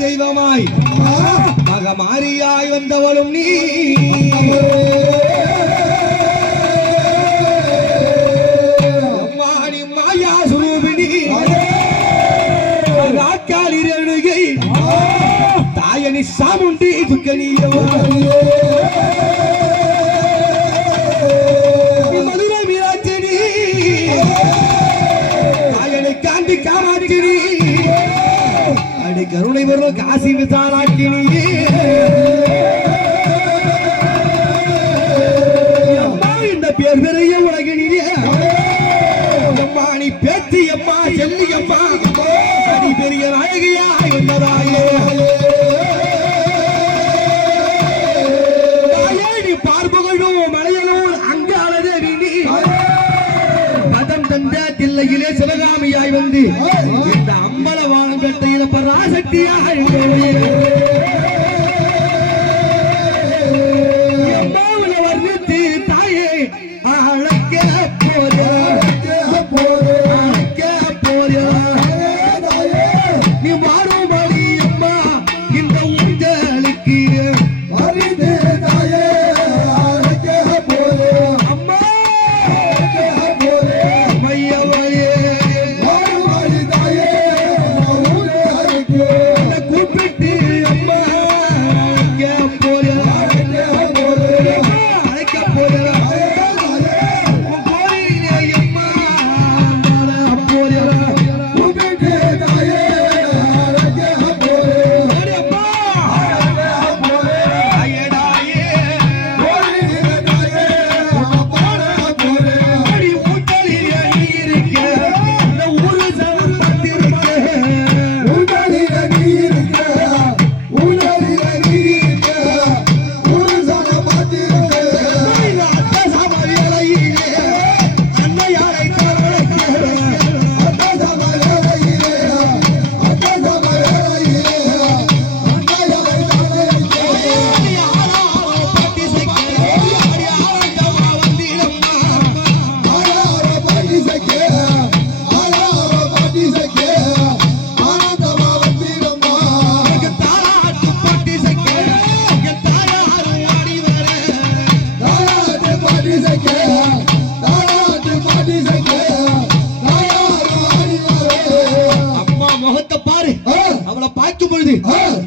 தெய்வமாய். மகமாரியாய் வந்தவளும் நீ. மாணி மாயா சுரூபிணி. ராக்காலி ரெழுகை தாயனி சாமுண்டி துக்கணியோ. விசாலாக்கினி அடி கருணை வரும் காசி விசாலாக்கினியே வந்து இந்த அம்பலவானம் பெட்டையில பராசக்தியாக இருக்கிறேன்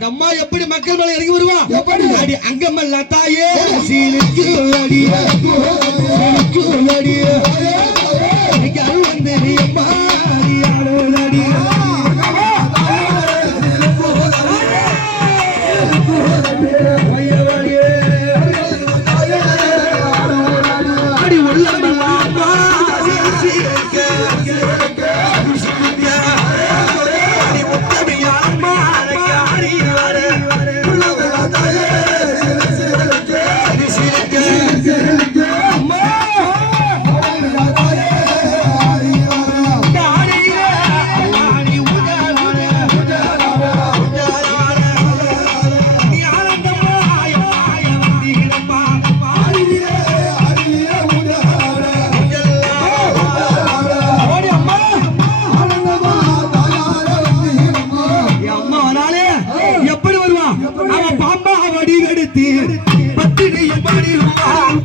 அம்மா எப்படி மக்கள் மேல இறங்கி வருவா? அடி அங்கமல்ல தாயே. சீனுக்கு அடி சீனுக்கு